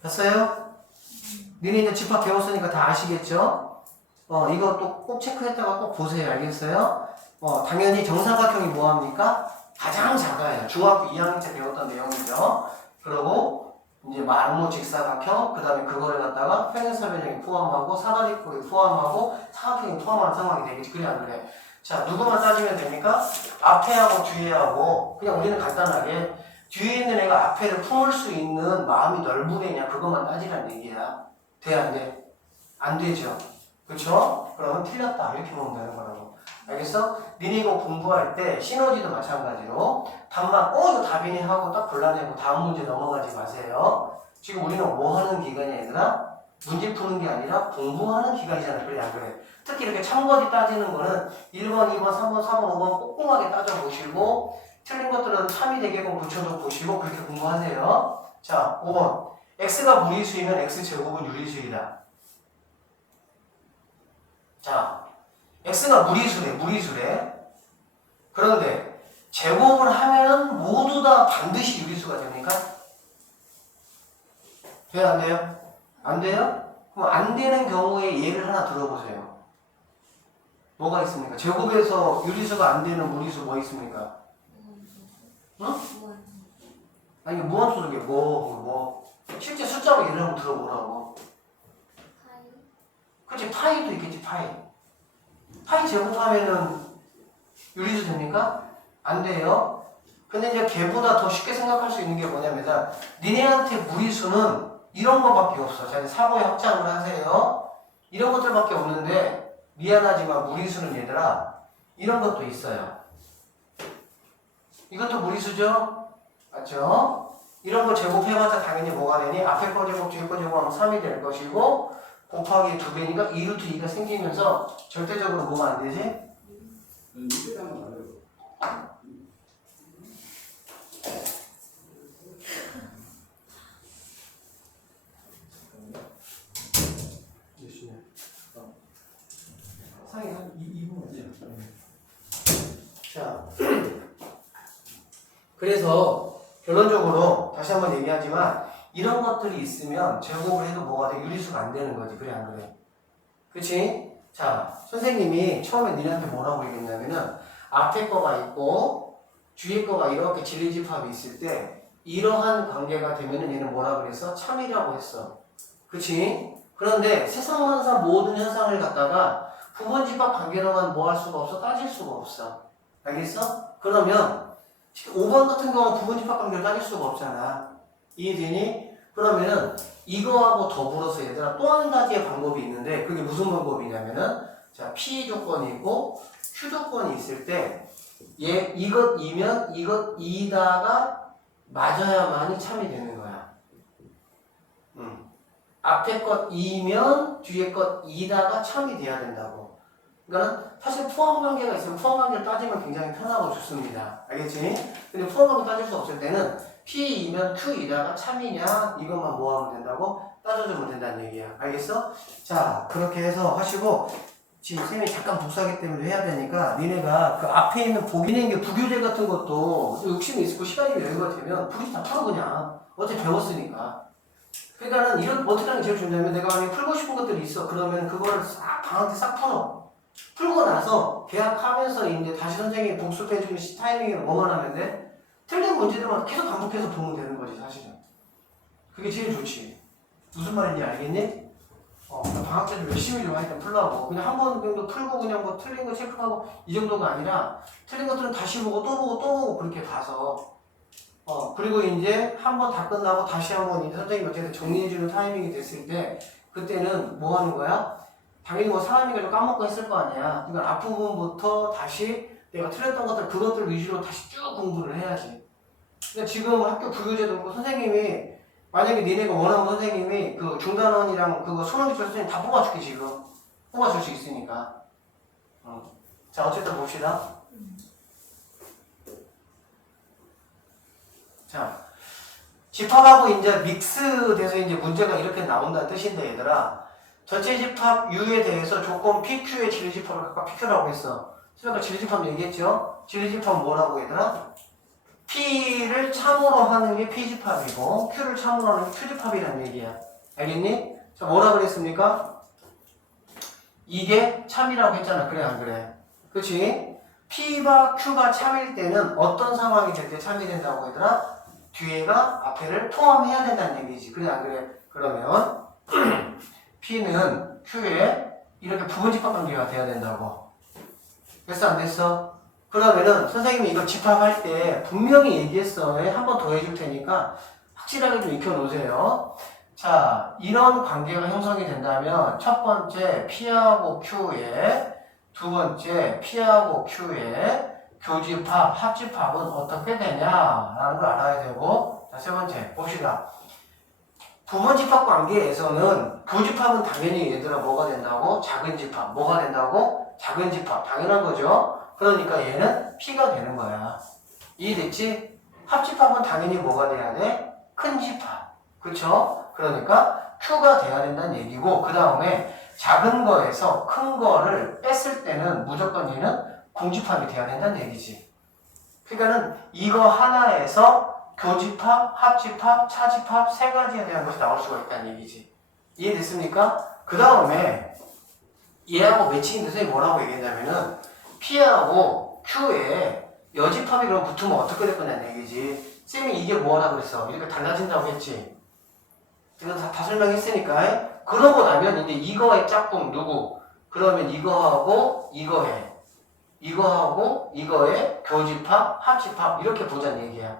봤어요? 니네 이제 집합 배웠으니까 다 아시겠죠? 이거 또 꼭 체크했다가 꼭 보세요. 알겠어요? 당연히 정사각형이 뭐합니까? 가장 작아요. 중학교 2학년 때 배웠던 내용이죠. 그리고 이제 마름모 직사각형, 그 다음에 그거를 갖다가 평행사변형이 포함하고 사다리꼴이 포함하고 사각형이 포함하는 상황이 되겠지. 그래 안 그래? 자, 누구만 따지면 됩니까? 앞에하고 뒤에하고 그냥 우리는 간단하게 뒤에 있는 애가 앞에를 품을 수 있는 마음이 넓은 애냐 그것만 따지라는 얘기야. 돼 안 돼? 안 되죠. 그쵸? 그러면 틀렸다. 이렇게 보면 되는 거라고. 알겠어? 니네 이거 공부할 때 시너지도 마찬가지로 답만 이거 답이네 하고 딱 골라내고 다음 문제 넘어가지 마세요. 지금 우리는 뭐 하는 기간이 아니라 문제 푸는 게 아니라 공부하는 기간이잖아. 그래 안 그래? 특히 이렇게 참거리 따지는 거는 1번, 2번, 3번, 4번, 5번 꼼꼼하게 따져보시고 틀린 것들은 참이 되게끔 붙여서 보시고 그렇게 공부하세요. 자, 5번. x가 무리수이면 x제곱은 유리수이다. 자, x가 무리수래. 그런데 제곱을 하면 모두 다 반드시 유리수가 됩니까? 돼요, 안 돼요? 안 돼요? 그럼 안 되는 경우에 예를 하나 들어보세요. 뭐가 있습니까? 제곱에서 유리수가 안 되는 무리수 뭐 있습니까? 응? 아니 무한소속이 뭐 실제 숫자로 예를 한번 들어보라고. 그렇지, 파이도 있겠지. 파이 제곱하면은 유리수 됩니까? 안 돼요. 근데 이제 걔보다 더 쉽게 생각할 수 있는 게 뭐냐면 니네한테 무리수는 이런 거밖에 없어. 자, 이제 사고의 확장을 하세요. 이런 것들밖에 없는데 미안하지만 무리수는 얘들아 이런 것도 있어요. 이것도 무리수죠? 맞죠? 이런 거 제곱해봤자 당연히 뭐가 되니? 앞에 거 제곱, 뒤에 거 제곱하면 3이 될 것이고 곱하기 2배니까 2루트 2가 생기면서 절대적으로 뭐가 안 되지? 상이 한 2분 자, 그래서 결론적으로 다시 한번 얘기하지만 이런 것들이 있으면 제곱을 해도 뭐가 돼? 유리수가 안 되는 거지. 그래 안 그래? 그치? 자, 선생님이 처음에 니네한테 뭐라고 얘기했냐면은 앞에 거가 있고 뒤에 거가 이렇게 진리집합이 있을 때 이러한 관계가 되면은 얘는 뭐라 그랬어? 참이라고 했어. 그치? 그런데 세상만사 모든 현상을 갖다가 부분집합 관계로만 뭐 할 수가 없어? 따질 수가 없어. 알겠어? 그러면 5번 같은 경우는 부분집합 관계를 따질 수가 없잖아. 이해되니? 그러면은 이거하고 더불어서 얘들아 또 한 가지의 방법이 있는데 그게 무슨 방법이냐면은 자, P 조건이 있고 Q 조건이 있을 때 얘 이것 이면 이것 이다가 맞아야만이 참이 되는 거야. 앞에 것 이면 뒤에 것 이다가 참이 돼야 된다고. 그러니까 사실 포함 관계가 있으면 포함 관계를 따지면 굉장히 편하고 좋습니다. 알겠지? 근데 포함 관계 따질 수 없을 때는 P이면 Q이다가 참이냐 이것만 뭐 하면 된다고? 따져주면 된다는 얘기야. 알겠어? 자, 그렇게 해서 하시고 지금 쌤이 잠깐 복사하기 때문에 해야 되니까 니네가 그 앞에 있는 보기는 게 부교재 같은 것도 욕심이 있고 시간이 여유가 되면 부교재 다 풀어 그냥. 어제 배웠으니까. 그러니까는 이런 어떻게 하는 게 제일 중요하면 내가 만약에 풀고 싶은 것들이 있어. 그러면 그거를 싹 방한테 싹 풀어. 풀고 나서 계약하면서 이제 다시 선생님이 복습해주는 타이밍을 뭐만 하면 돼? 틀린 문제들만 계속 반복해서 보면 되는 거지 사실은. 그게 제일 좋지. 무슨 말인지 알겠니? 방학 때 좀 열심히 좀 하니까 풀라고. 그냥 한 번 정도 풀고 그냥 뭐 틀린 거 체크하고 이 정도가 아니라 틀린 것들은 다시 보고 또 보고 또 보고 그렇게 봐서 그리고 이제 한 번 다 끝나고 다시 한번 이제 선생님이 어쨌든 정리해주는 타이밍이 됐을 때 그때는 뭐 하는 거야? 당연히 뭐 사람이니까 좀 까먹고 했을 거 아니야. 그러니까 앞부분부터 다시 내가 틀렸던 것들 그것들 위주로 다시 쭉 공부를 해야지. 근데 지금 학교 부교재도 그렇고 선생님이 만약에 니네가 원하는 선생님이 그 중단원이랑 그거 손흥기 선생님 다 뽑아줄게 지금. 뽑아줄 수 있으니까. 자 어쨌든 봅시다. 자 집합하고 이제 믹스돼서 이제 문제가 이렇게 나온다는 뜻인데 얘들아 전체 집합 U에 대해서 조건 PQ의 진리집합을 각각 PQ라고 했어. 그러니까 진리집합 얘기했죠? 진리집합은 뭐라고 얘들아? P를 참으로 하는 게 P집합이고 Q를 참으로 하는 게 Q집합이라는 얘기야. 알겠니? 자 뭐라 그랬습니까? 이게 참이라고 했잖아. 그래 안 그래? 그치? P와 Q가 참일 때는 어떤 상황이 될 때 참이 된다고 얘들아? 뒤에가 앞에를 포함해야 된다는 얘기지. 그래 안 그래? 그러면 P는 Q에 이렇게 부분집합 관계가 돼야 된다고. 됐어 안 됐어? 그러면은 선생님이 이거 집합할 때 분명히 얘기했어. 한 번 더 해줄 테니까 확실하게 좀 익혀놓으세요. 자, 이런 관계가 형성이 된다면 첫 번째 P하고 Q에 두 번째 P하고 Q에 교집합, 합집합은 어떻게 되냐라는 걸 알아야 되고 자, 세 번째 봅시다. 부분집합 관계에서는 교집합은 당연히 얘들아 뭐가 된다고? 작은 집합. 뭐가 된다고? 작은 집합. 당연한 거죠. 그러니까 얘는 P가 되는 거야. 이해됐지? 합집합은 당연히 뭐가 돼야 돼? 큰 집합. 그쵸? 그러니까 Q가 돼야 된다는 얘기고 그 다음에 작은 거에서 큰 거를 뺐을 때는 무조건 얘는 공집합이 돼야 된다는 얘기지. 그러니까는 이거 하나에서 교집합, 합집합, 차집합 세 가지에 대한 것이 나올 수가 있다는 얘기지. 이해됐습니까? 그 다음에 얘하고 매칭이 돼서 뭐라고 얘기했냐면은 P하고 Q에 여집합이 그럼 붙으면 어떻게 될 거냐는 얘기지. 쌤이 이게 뭐라고 그랬어? 이렇게 달라진다고 했지. 이거 다 설명했으니까. 그러고 나면 이제 이거의 짝꿍 누구? 그러면 이거하고 이거해. 이거하고 이거의 교집합, 합집합 이렇게 보자는 얘기야.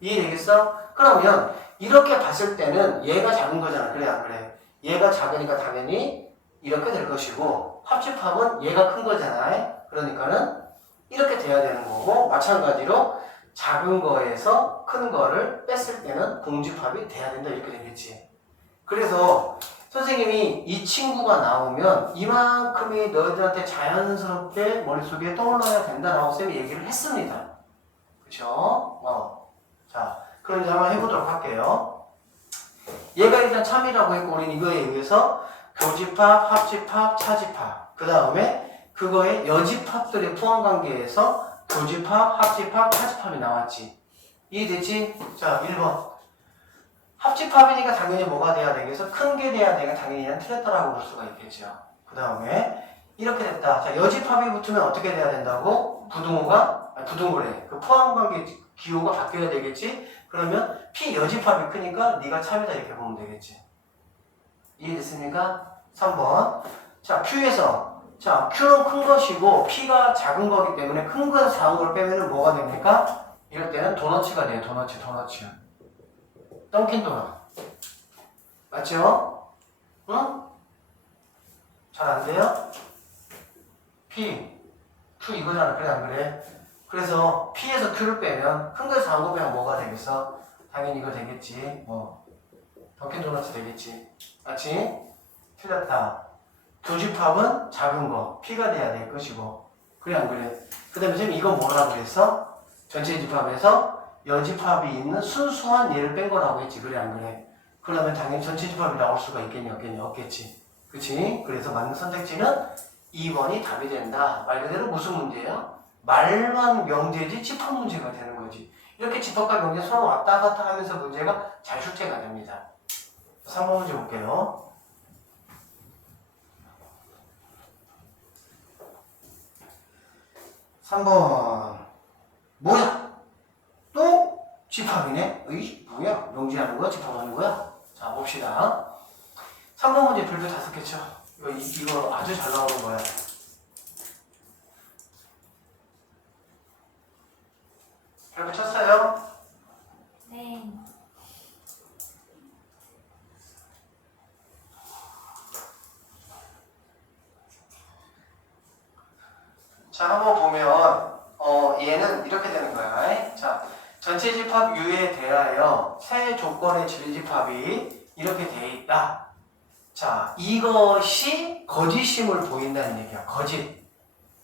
이해되겠어? 그러면 이렇게 봤을 때는 얘가 작은 거잖아. 그래 안 그래? 얘가 작으니까 당연히 이렇게 될 것이고 합집합은 얘가 큰 거잖아. 그러니까는 이렇게 돼야 되는 거고 마찬가지로 작은 거에서 큰 거를 뺐을 때는 공집합이 돼야 된다 이렇게 되겠지. 그래서 선생님이 이 친구가 나오면 이만큼이 너희들한테 자연스럽게 머릿속에 떠올라야 된다라고 쌤이 얘기를 했습니다. 그쵸? 자, 그럼 이제 한번 해보도록 할게요. 얘가 일단 참이라고 했고 우리는 이거에 의해서 교집합, 합집합, 차집합 그 다음에 그거의 여집합들의 포함관계에서 교집합, 합집합, 차집합이 나왔지. 이해됐지? 자, 1번 합집합이니까 당연히 뭐가 돼야 되겠어? 큰 게 돼야 되니까 당연히 얘는 틀렸다라고 볼 수가 있겠죠. 그 다음에 이렇게 됐다. 자, 여집합이 붙으면 어떻게 돼야 된다고? 부등호래. 그 포함관계 기호가 바뀌어야 되겠지? 그러면 P 여집합이 크니까 네가 참이다 이렇게 보면 되겠지. 이해됐습니까? 3번. 자, Q에서 자, Q는 큰 것이고 P가 작은 거기 때문에 큰 거에서 작은 걸 빼면 뭐가 됩니까? 이럴 때는 도너츠가 돼요. 도너츠. 던킨 도넛. 맞죠? 응? 잘 안 돼요? P, Q 이거잖아. 그래 안 그래? 그래서 P에서 Q를 빼면 큰 거에서 작은 거 빼면 뭐가 되겠어? 당연히 이거 되겠지. 던킨 도넛 되겠지. 맞지? 틀렸다. 교집합은 작은 거, P가 돼야 될 것이고. 그래 안 그래? 그 다음에 선생님 이건 뭐라고 그랬어? 전체 집합에서 여집합이 있는 순수한 얘를 뺀 거라고 했지. 그래 안 그래? 그러면 당연히 전체 집합이 나올 수가 있겠니 없겠니? 없겠지. 그치? 그래서 맞는 선택지는 2번이 답이 된다. 말 그대로 무슨 문제예요? 말만 명제지 집합 문제가 되는 거지. 이렇게 집합과 명제 서로 왔다 갔다 하면서 문제가 잘 출제가 됩니다. 3번 문제 볼게요. (3번) 뭐야? 또 집합이네? 으이 뭐야? 명제하는 거야? 집합하는 거야? 자 봅시다. 3번 문제 별표 5개 쳐. 이거 아주 잘 나오는 거야. 별표 쳤어요? 네. 자 한번 보면 얘는 이렇게 되는 거야. 자 전체 집합 U에 대하여 세 조건의 진리집합이 이렇게 돼 있다. 자 이것이 거짓임을 보인다는 얘기야. 거짓.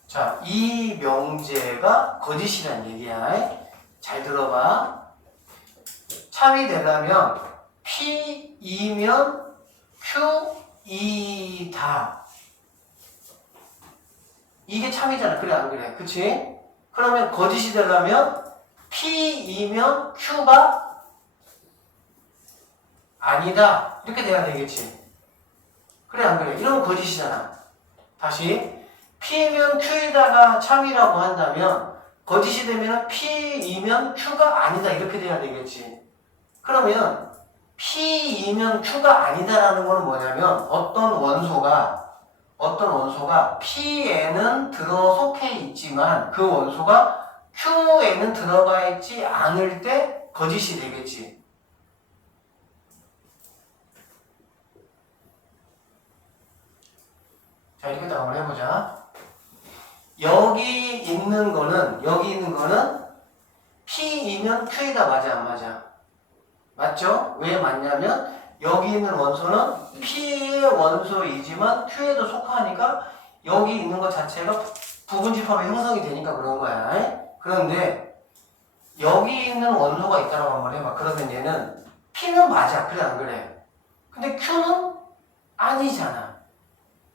자 이 명제가 거짓이라는 얘기야. 잘 들어봐. 참이 되려면 P이면 Q이다. 이게 참이잖아. 그래 안 그래? 그치? 그러면 거짓이 되려면 P이면 Q가 아니다. 이렇게 돼야 되겠지. 그래 안 그래? 이러면 거짓이잖아. 다시 P면 Q에다가 참이라고 한다면 거짓이 되면 P이면 Q가 아니다. 이렇게 돼야 되겠지. 그러면 P이면 Q가 아니다라는 건 뭐냐면 어떤 원소가 P에는 들어 속해 있지만 그 원소가 Q에는 들어가 있지 않을 때 거짓이 되겠지. 자, 이렇게 딱 한번 해보자. 여기 있는 거는 P이면 Q이다. 맞아, 안 맞아? 맞죠? 왜 맞냐면 여기 있는 원소는 P의 원소이지만 Q에도 속하니까 여기 있는 것 자체가 부분집합의 형성이 되니까 그런 거야. 그런데 여기 있는 원소가 있다고 한번 해봐. 그러면 얘는 P는 맞아. 그래, 안 그래? 근데 Q는 아니잖아.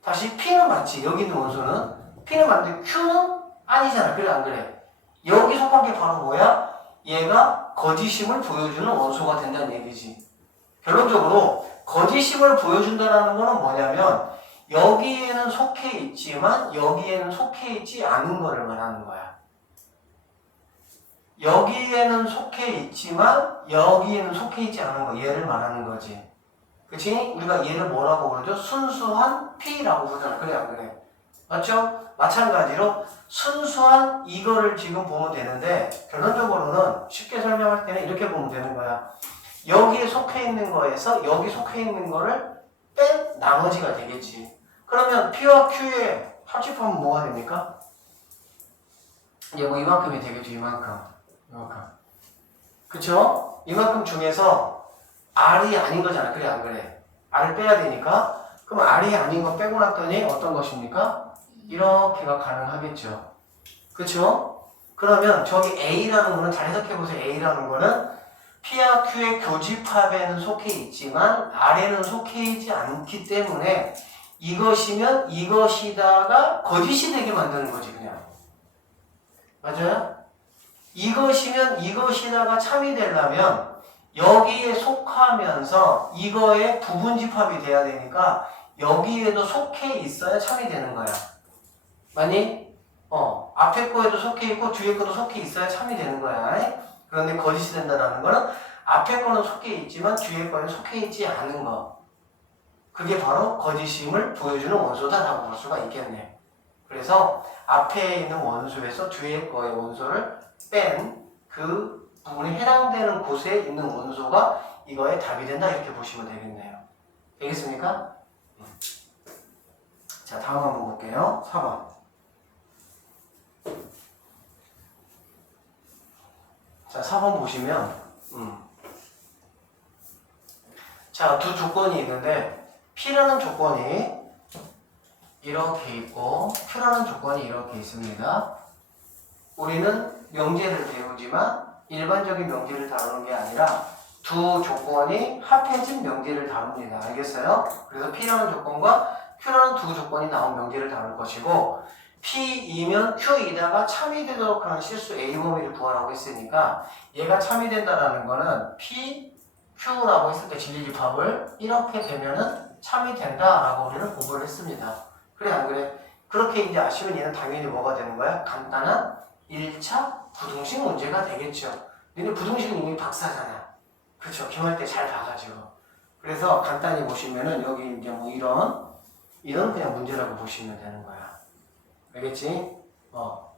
다시 P는 맞지. 여기 있는 원소는 P는 맞는데 Q는 아니잖아. 그래, 안 그래? 여기 속한 게 바로 뭐야? 얘가 거짓임을 보여주는 원소가 된다는 얘기지. 결론적으로 거짓임을 보여준다는 거는 뭐냐면 여기에는 속해 있지만 여기에는 속해 있지 않은 거를 말하는 거야. 여기에는 속해 있지만 여기에는 속해 있지 않은 거, 얘를 말하는 거지. 그치? 우리가 얘를 뭐라고 부르죠? 순수한 P라고 부르잖아. 그래, 안 그래? 맞죠? 마찬가지로 순수한 이거를 지금 보면 되는데 결론적으로는 쉽게 설명할 때는 이렇게 보면 되는 거야. 여기에 속해 있는 거에서 여기 속해 있는 거를 뺀 나머지가 되겠지. 그러면 P와 Q의 합집하면 뭐가 됩니까? 이제 뭐 이만큼이 되겠죠. 이만큼. 그쵸? 이만큼 중에서 R이 아닌 거잖아. 그래, 안 그래? R을 빼야 되니까. 그럼 R이 아닌 거 빼고 났더니 어떤 것입니까? 이렇게가 가능하겠죠. 그쵸? 그러면 저기 A라는 거는 잘 해석해보세요. A라는 거는 P와 Q의 교집합에는 속해 있지만 R에는 속해 있지 않기 때문에 이것이면 이것이다가 거짓이 되게 만드는 거지, 그냥. 맞아요? 이것이면 이것이다가 참이 되려면 여기에 속하면서 이거의 부분집합이 돼야 되니까 여기에도 속해 있어야 참이 되는 거야. 맞니? 앞에 거에도 속해 있고 뒤에 거도 속해 있어야 참이 되는 거야. 그런데 거짓이 된다는 거는 앞에 거는 속해 있지만 뒤에 거는 속해 있지 않은 거. 그게 바로 거짓임을 보여주는 원소다라고 볼 수가 있겠네. 그래서 앞에 있는 원소에서 뒤에 거의 원소를 뺀 그 부분에 해당되는 곳에 있는 원소가 이거의 답이 된다 이렇게 보시면 되겠네요. 되겠습니까? 자, 다음 한번 볼게요. 4번. 자, 4번 보시면 자, 두 조건이 있는데 P라는 조건이 이렇게 있고 Q라는 조건이 이렇게 있습니다. 우리는 명제를 배우지만 일반적인 명제를 다루는 게 아니라 두 조건이 합해진 명제를 다룹니다. 알겠어요? 그래서 P라는 조건과 Q라는 두 조건이 나온 명제를 다룰 것이고 P이면 Q이다가 참이 되도록 하는 실수 A 범위를 구하라고 했으니까 얘가 참이 된다라는 거는 P, Q라고 했을 때 진리집합을 이렇게 되면은 참이 된다라고 우리는 공부를 했습니다. 그래, 안 그래? 그렇게 이제 아시면 얘는 당연히 뭐가 되는 거야? 간단한 1차 부등식 문제가 되겠죠. 너네 부등식은 이미 박사잖아. 그렇죠? 기말 때 잘 봐가지고. 그래서 간단히 보시면은 여기 이제 뭐 이런 그냥 문제라고 보시면 되는 거야. 알겠지?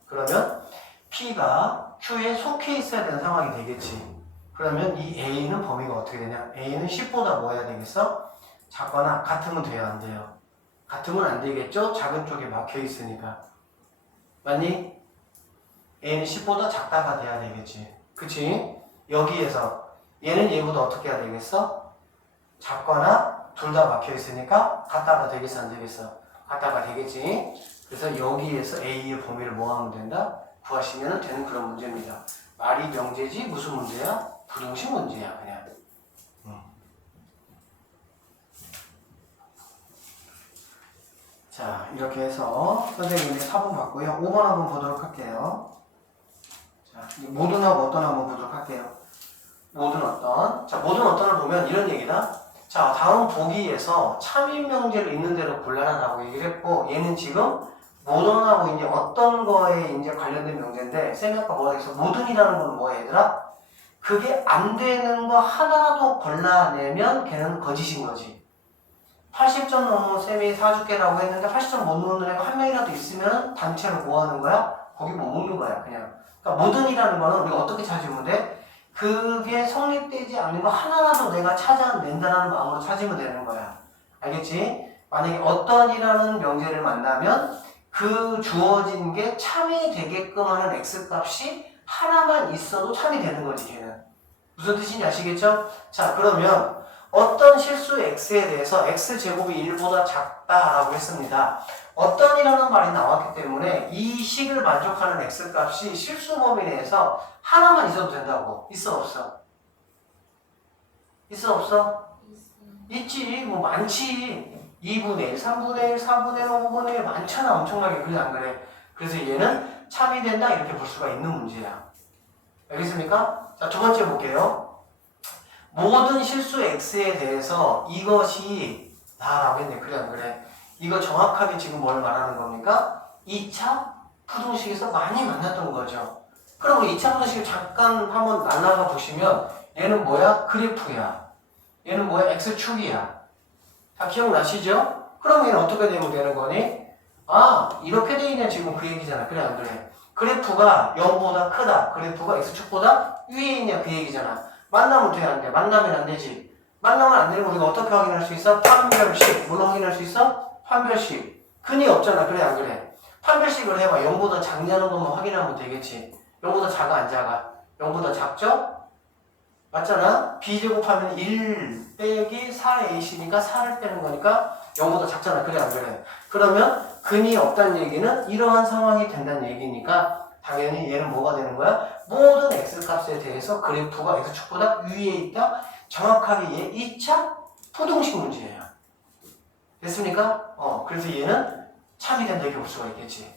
그러면 P가 Q에 속해 있어야 되는 상황이 되겠지. 그러면 이 A는 범위가 어떻게 되냐? A는 10보다 뭐 해야 되겠어? 작거나 같으면 돼요, 안 돼요? 같으면 안 되겠죠? 작은 쪽에 막혀 있으니까. 맞니? A는 10보다 작다가 돼야 되겠지. 그치? 여기에서 얘는 얘보다 어떻게 해야 되겠어? 작거나 둘 다 막혀 있으니까 같다가 되겠어, 안 되겠어? 같다가 되겠지. 그래서 여기에서 A의 범위를 뭐 하면 된다? 구하시면 되는 그런 문제입니다. 말이 명제지 무슨 문제야? 부등식 문제야, 그냥. 자, 이렇게 해서 선생님이 4번 봤고요. 5번 한번 보도록 할게요. 자, 모든하고 어떤 한번 보도록 할게요. 모든 어떤. 자, 모든 어떤을 보면 이런 얘기다. 자, 다음 보기에서 참인 명제를 있는 대로 골라라라고 얘기를 했고, 얘는 지금 모든하고 이제 어떤 거에 이제 관련된 명제인데, 쌤이 아까 뭐라 했어? 모든이라는 건 뭐야, 얘들아? 그게 안 되는 거 하나라도 골라내면 걔는 거짓인 거지. 80점 넘으면 쌤이 사줄게라고 했는데 80점 못 넣는 애가 한 명이라도 있으면 단체로 뭐 하는 거야? 거기 못 먹는 거야, 그냥. 그러니까 모든이라는 거는 우리가 어떻게 찾으면 돼? 그게 성립되지 않는 거 하나라도 내가 찾아낸다는 마음으로 찾으면 되는 거야. 알겠지? 만약에 어떤이라는 명제를 만나면 그 주어진 게 참이 되게끔 하는 x값이 하나만 있어도 참이 되는 거지 걔는. 무슨 뜻인지 아시겠죠? 자 그러면 어떤 실수 x에 대해서 x제곱이 1보다 작다라고 했습니다. 어떤이라는 말이 나왔기 때문에 이 식을 만족하는 x값이 실수 범위 내에서 하나만 있어도 된다고. 있어 없어? 있어 없어? 있지. 뭐 많지. 2분의 1, 3분의 1, 4분의 1, 5분의 1 많잖아. 엄청나게. 그래 안 그래? 그래서 얘는 참이 된다 이렇게 볼 수가 있는 문제야. 알겠습니까? 자, 두 번째 볼게요. 모든 실수 x에 대해서 이것이 다라고 했네. 그래 안 그래? 이거 정확하게 지금 뭘 말하는 겁니까? 2차 부등식에서 많이 만났던 거죠. 그리고 2차 부등식을 잠깐 한번 날아가 보시면 얘는 뭐야? 그래프야. 얘는 뭐야? x축이야. 다 기억나시죠? 그럼 얘는 어떻게 되는 거니? 아, 이렇게 돼 있네 지금 그 얘기잖아. 그래 안 그래? 그래프가 0보다 크다. 그래프가 x축보다 위에 있냐 그 얘기잖아. 만나면 돼 안 돼? 만나면 안 되지. 만나면 안 되는 거 우리가 어떻게 확인할 수 있어? 판별식. 뭘로 확인할 수 있어? 판별식. 근이 없잖아. 그래 안 그래? 판별식을 해봐. 0보다 작냐는 것만 확인하면 되겠지. 0보다 작아 안 작아? 0보다 작죠? 맞잖아? b제곱하면 1 빼기 4ac니까 4를 빼는 거니까 0보다 작잖아. 그래 안 그래? 그러면 근이 없다는 얘기는 이러한 상황이 된다는 얘기니까 당연히 얘는 뭐가 되는 거야? 모든 x값에 대해서 그래프가 x축보다 위에 있다. 정확하게 얘 2차 부등식 문제예요. 됐습니까? 그래서 얘는 참이 된다 이렇게 볼 수가 있겠지.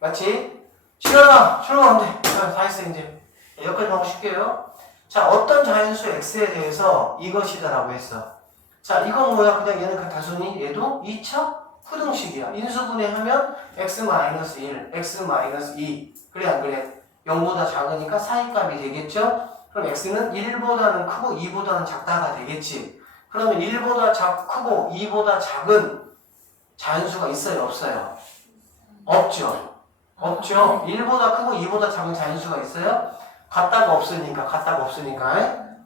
맞지? 지현아, 출근하면 돼. 다 했어 이제. 여기까지 하고 쉽게요. 자, 어떤 자연수 x에 대해서 이것이다 라고 했어. 자, 이건 뭐야? 그냥 얘는 단순히 얘도 2차 부등식이야. 인수분해하면 x-1, x-2. 그래 안 그래? 0보다 작으니까 사이값이 되겠죠? 그럼 x는 1보다는 크고 2보다는 작다가 되겠지. 그러면 1보다 크고 2보다 작은 자연수가 있어요? 없어요? 없죠. 없죠. 1보다 크고 2보다 작은 자연수가 있어요? 같다가 없으니까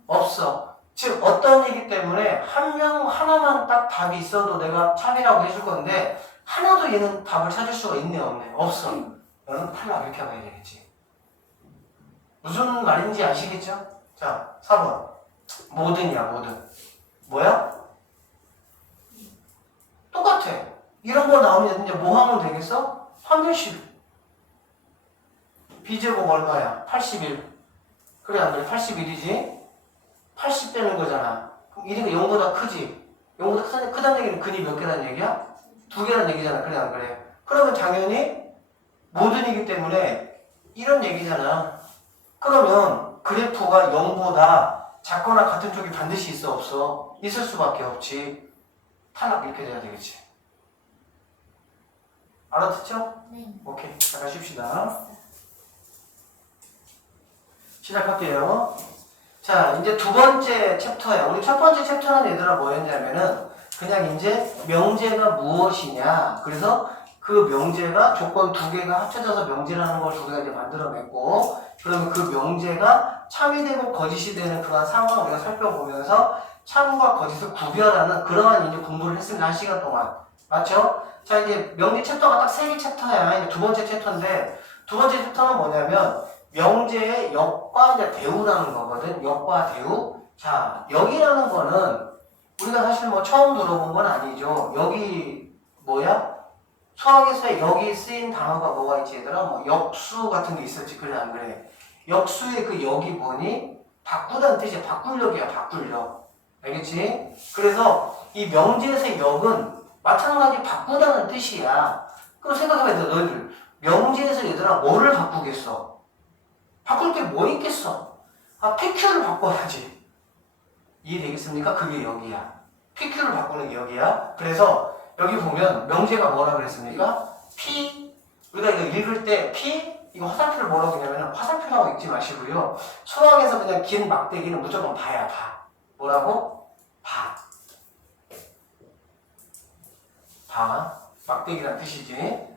없어. 즉 어떤 얘기 때문에 하나만 딱 답이 있어도 내가 참이라고 해줄 건데 하나도 얘는 답을 찾을 수가 있네 없네? 없어. 너는 탈락 이렇게 하면 되겠지. 무슨 말인지 아시겠죠? 자 4번 모든이야 모든. 뭐야? 똑같아. 이런 거 나오면 이제 뭐 하면 되겠어? 판별식. b제곱 얼마야? 81. 그래 안 그래? 81이지? 80 되는 거잖아. 그럼 1이가 0보다 크지? 0보다 크다는 얘기는 근이 몇 개라는 얘기야? 2개라는 얘기잖아. 그래 안 그래? 그러면 당연히 모든이기 때문에 이런 얘기잖아. 그러면 그래프가 0보다 작거나 같은 쪽이 반드시 있어 없어? 있을 수밖에 없지. 탈락 이렇게 돼야 되겠지. 알아듣죠? 네. 오케이. 잠깐 쉽시다. 시작할게요. 자, 이제 두 번째 챕터야. 우리 첫 번째 챕터는 얘들아 뭐였냐면은 그냥 이제 명제가 무엇이냐. 그래서 그 명제가 조건 두 개가 합쳐져서 명제라는 걸 우리가 이제 만들어냈고, 그러면 그 명제가 참이 되고 거짓이 되는 그러한 상황을 우리가 살펴보면서 참과 거짓을 구별하는 그러한 이제 공부를 했습니다. 1시간 동안. 맞죠? 자, 이제 명제 챕터가 딱 3개 챕터야. 이제 두 번째 챕터인데, 두 번째 챕터는 뭐냐면 명제의 역과 이제 대우라는 거거든. 역과 대우. 자, 역이라는 거는 우리가 사실 뭐 처음 들어본 건 아니죠. 여기 뭐야? 수학에서 여기 쓰인 단어가 뭐가 있지 얘들아? 뭐 역수 같은 게 있었지. 그래 안 그래? 역수의 그 역이 뭐니? 바꾸다는 뜻이야. 바꿀력이야. 바꿀력. 알겠지? 그래서 이 명제에서의 역은 마찬가지 바꾸다는 뜻이야. 그럼 생각해봐. 너희들 명제에서 얘들아 뭐를 바꾸겠어? 바꿀 게 뭐 있겠어? PQ를 바꿔야지. 이해되겠습니까? 그게 여기야. PQ를 바꾸는 게 여기야. 그래서 여기 보면 명제가 뭐라 그랬습니까? P. 우리가 이거 읽을 때 P 이거 화살표를 뭐라고 했냐면 화살표라고 읽지 마시고요. 수학에서 그냥 긴 막대기는 무조건 봐야 봐. 뭐라고? 봐. 봐. 막대기란 뜻이지.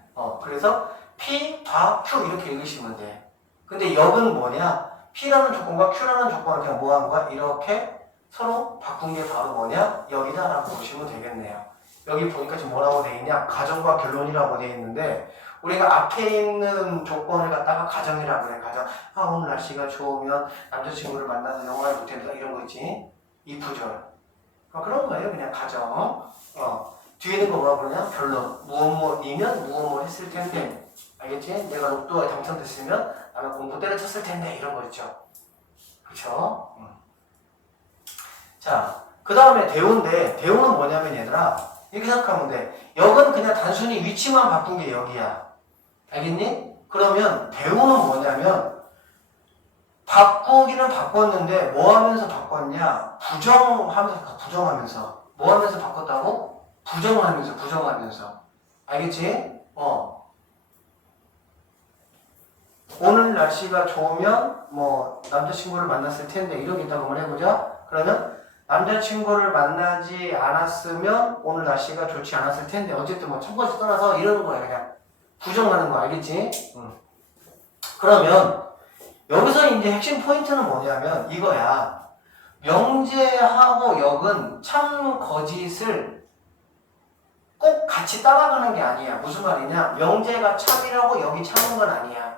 그래서 P, 봐, Q 이렇게 읽으시면 돼. 근데 역은 뭐냐? P라는 조건과 Q라는 조건을 그냥 뭐 한 거야? 이렇게 서로 바꾼 게 바로 뭐냐? 역이다라고 보시면 되겠네요. 여기 보니까 지금 뭐라고 돼 있냐? 가정과 결론이라고 돼 있는데 우리가 앞에 있는 조건을 갖다가 가정이라고 그래. 가정. 아, 오늘 날씨가 좋으면 남자친구를 만나서 영화를 보탠다 이런 거 있지? 이 부절. 그런 거예요. 그냥 가정. 뒤에 있는 거 뭐라고 그러냐? 결론. 무엇이면 무엇 했을 텐데. 알겠지? 내가 로또에 당첨됐으면 아마 공부 때려쳤을 텐데 이런 거 있죠. 그렇죠? 자, 그 다음에 대우인데 대우는 뭐냐면 얘들아 이렇게 생각하면 돼. 역은 그냥 단순히 위치만 바꾼 게 역이야. 알겠니? 그러면 대우는 뭐냐면 바꾸기는 바꿨는데 뭐 하면서 바꿨냐? 부정하면서 뭐 하면서 바꿨다고? 부정하면서 알겠지? 오늘 날씨가 좋으면 뭐 남자친구를 만났을 텐데 이렇게 있다고 한번 해보자. 그러면 남자친구를 만나지 않았으면 오늘 날씨가 좋지 않았을 텐데 어쨌든 뭐 첫 번째 떠나서 이러는 거야. 그냥 부정하는 거 알겠지? 그러면 여기서 이제 핵심 포인트는 뭐냐면 이거야. 명제하고 역은 참 거짓을 꼭 같이 따라가는 게 아니야. 무슨 말이냐? 명제가 참이라고 역이 참은 건 아니야.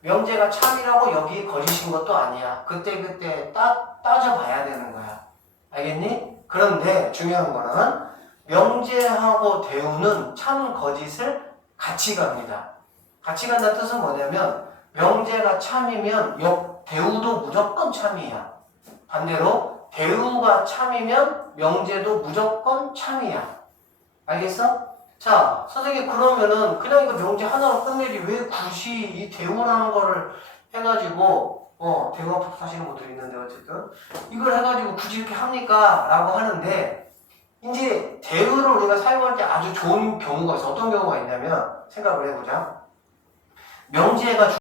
명제가 참이라고 여기 거짓인 것도 아니야. 그때 따져봐야 되는 거야. 알겠니? 그런데 중요한 거는 명제하고 대우는 참 거짓을 같이 갑니다. 같이 간다는 뜻은 뭐냐면 명제가 참이면 대우도 무조건 참이야. 반대로 대우가 참이면 명제도 무조건 참이야. 알겠어? 자, 선생님 그러면은 그냥 이거 명제 하나로 끝내지 왜 굳이 이 대우라는 거를 해가지고 대우 아파트 사시는 분들이 있는데 어쨌든 이걸 해가지고 굳이 이렇게 합니까? 라고 하는데 이제 대우를 우리가 사용할 때 아주 좋은 경우가 있어. 어떤 경우가 있냐면 생각을 해보자. 명제가